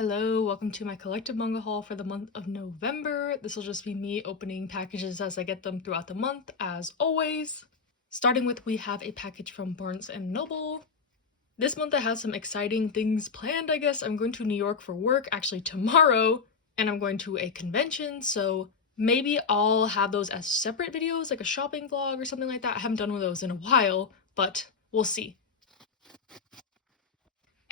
Hello, welcome to my collective manga haul for the month of November. This will just be me opening packages as I get them throughout the month, as always. Starting with, we have a package from Barnes & Noble. This month I have some exciting things planned, I guess. I'm going to New York for work, actually tomorrow, and I'm going to a convention, so maybe I'll have those as separate videos, like a shopping vlog or something like that. I haven't done one of those in a while, but we'll see.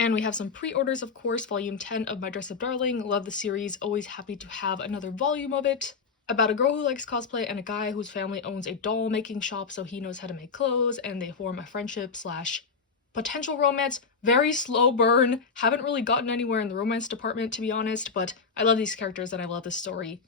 And we have some pre-orders, of course, volume 10 of My Dress Up Darling. Love the series, always happy to have another volume of it. About a girl who likes cosplay and a guy whose family owns a doll making shop, so he knows how to make clothes, and they form a friendship slash potential romance. Very slow burn. Haven't really gotten anywhere in the romance department, to be honest, but I love these characters and I love this story,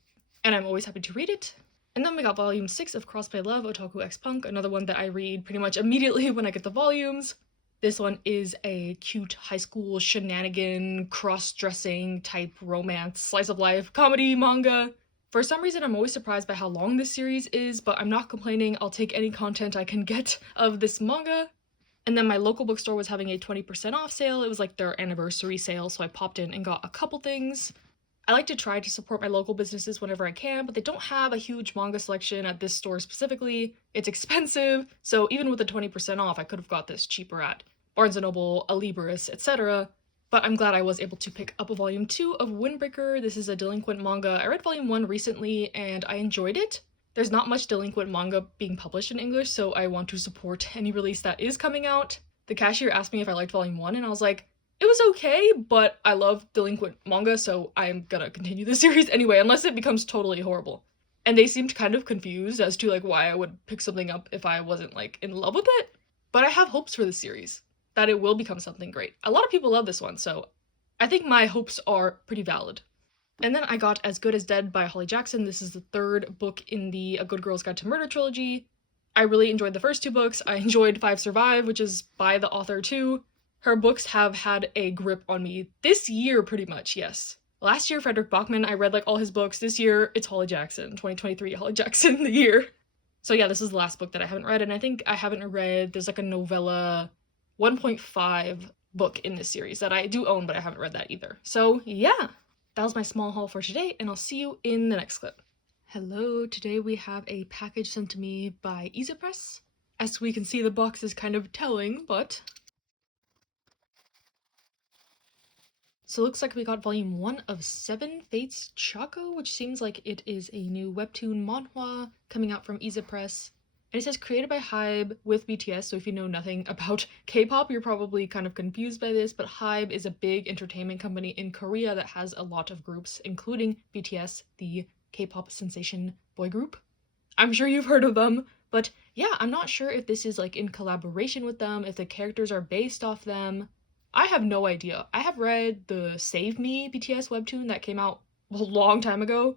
and I'm always happy to read it. And then we got volume 6 of Crossplay Love, Otaku X Punk, another one that I read pretty much immediately when I get the volumes. This one is a cute high school shenanigan, cross-dressing type romance, slice of life, comedy manga. For some reason, I'm always surprised by how long this series is, but I'm not complaining. I'll take any content I can get of this manga. And then my local bookstore was having a 20% off sale. It was like their anniversary sale, so I popped in and got a couple things. I like to try to support my local businesses whenever I can, but they don't have a huge manga selection at this store specifically. It's expensive, so even with the 20% off, I could have got this cheaper at Barnes & Noble, Alibris, etc. But I'm glad I was able to pick up a volume 2 of Windbreaker. This is a delinquent manga. I read volume 1 recently and I enjoyed it. There's not much delinquent manga being published in English, so I want to support any release that is coming out. The cashier asked me if I liked volume 1 and I was like, it was okay, but I love delinquent manga, so I'm gonna continue the series anyway, unless it becomes totally horrible. And they seemed kind of confused as to like why I would pick something up if I wasn't like in love with it. But I have hopes for the series, that it will become something great. A lot of people love this one, so I think my hopes are pretty valid. And then I got As Good as Dead by Holly Jackson. This is the third book in the A Good Girl's Guide to Murder trilogy. I really enjoyed the first two books. I enjoyed Five Survive, which is by the author too. Her books have had a grip on me this year, pretty much, yes. Last year, Frederick Bachman, I read like all his books. This year, it's Holly Jackson, 2023, Holly Jackson, the year. So yeah, this is the last book that I haven't read, and I think I haven't read, there's like a novella 1.5 book in this series that I do own, but I haven't read that either. So yeah, that was my small haul for today, and I'll see you in the next clip. Hello, today we have a package sent to me by Easy Press. As we can see, the box is kind of telling, but so it looks like we got volume 1 of Seven Fates Choco, which seems like it is a new webtoon manhwa coming out from Easy Press. And it says created by HYBE with BTS, so if you know nothing about K-pop, you're probably kind of confused by this, but HYBE is a big entertainment company in Korea that has a lot of groups, including BTS, the K-pop sensation boy group. I'm sure you've heard of them, but yeah, I'm not sure if this is like in collaboration with them, if the characters are based off them. I have no idea. I have read the Save Me BTS webtoon that came out a long time ago,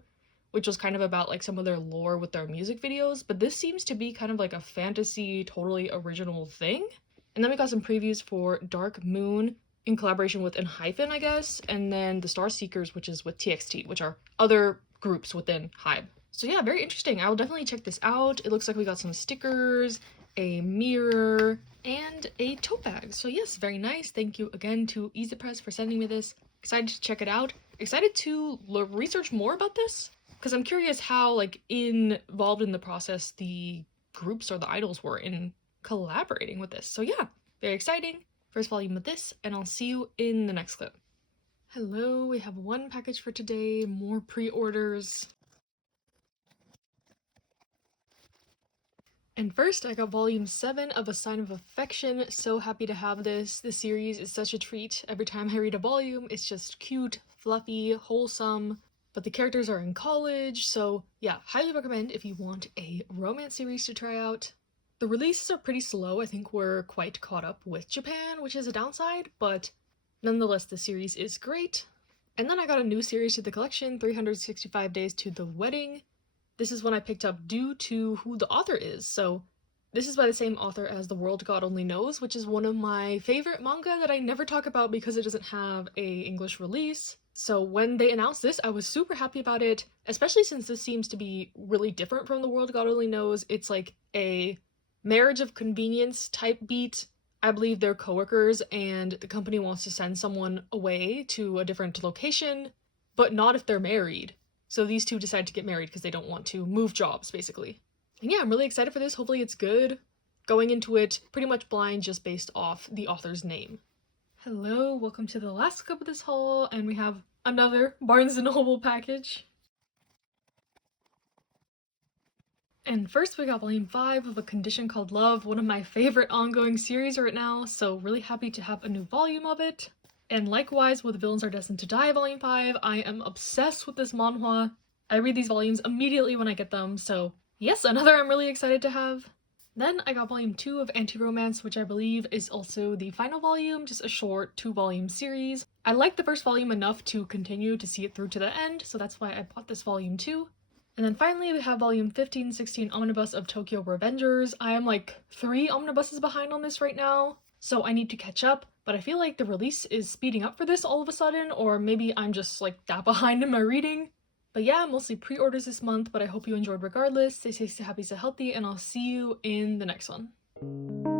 which was kind of about like some of their lore with their music videos, but this seems to be kind of like a fantasy, totally original thing. And then we got some previews for Dark Moon in collaboration with Enhypen, I guess, and then the Star Seekers, which is with TXT, which are other groups within HYBE. So yeah, very interesting. I will definitely check this out. It looks like we got some stickers, a mirror, and a tote bag. So yes, very nice. Thank you again to Easy Press for sending me this. Excited to check it out. Excited to research more about this, because I'm curious how like involved in the process the groups or the idols were in collaborating with this. So yeah, very exciting. First volume of this, and I'll see you in the next clip. Hello, we have one package for today, more pre-orders. And first, I got volume 7 of A Sign of Affection. So happy to have this. This series is such a treat. Every time I read a volume, it's just cute, fluffy, wholesome. But the characters are in college, so yeah, highly recommend if you want a romance series to try out. The releases are pretty slow. I think we're quite caught up with Japan, which is a downside, but nonetheless, the series is great. And then I got a new series to the collection, 365 Days to the Wedding. This is one I picked up due to who the author is, so this is by the same author as The World God Only Knows, which is one of my favorite manga that I never talk about because it doesn't have a English release. So when they announced this, I was super happy about it, especially since this seems to be really different from The World God Only Knows. It's like a marriage of convenience type beat. I believe they're coworkers and the company wants to send someone away to a different location, but not if they're married. So these two decide to get married because they don't want to move jobs, basically. And yeah, I'm really excited for this. Hopefully it's good. Going into it pretty much blind just based off the author's name. Hello, welcome to the last clip of this haul, and we have another Barnes & Noble package. And first we got volume 5 of A Condition Called Love, one of my favorite ongoing series right now, so really happy to have a new volume of it. And likewise with Villains Are Destined to Die volume 5, I am obsessed with this manhwa. I read these volumes immediately when I get them, so yes, another I'm really excited to have. Then I got volume 2 of Anti-Romance, which I believe is also the final volume, just a short 2-volume series. I liked the first volume enough to continue to see it through to the end, so that's why I bought this volume 2. And then finally we have volume 15-16 Omnibus of Tokyo Revengers. I am like 3 omnibuses behind on this right now, so I need to catch up, but I feel like the release is speeding up for this all of a sudden, or maybe I'm just like that behind in my reading. But yeah, mostly pre-orders this month, but I hope you enjoyed regardless. Stay safe, stay happy, stay healthy, and I'll see you in the next one.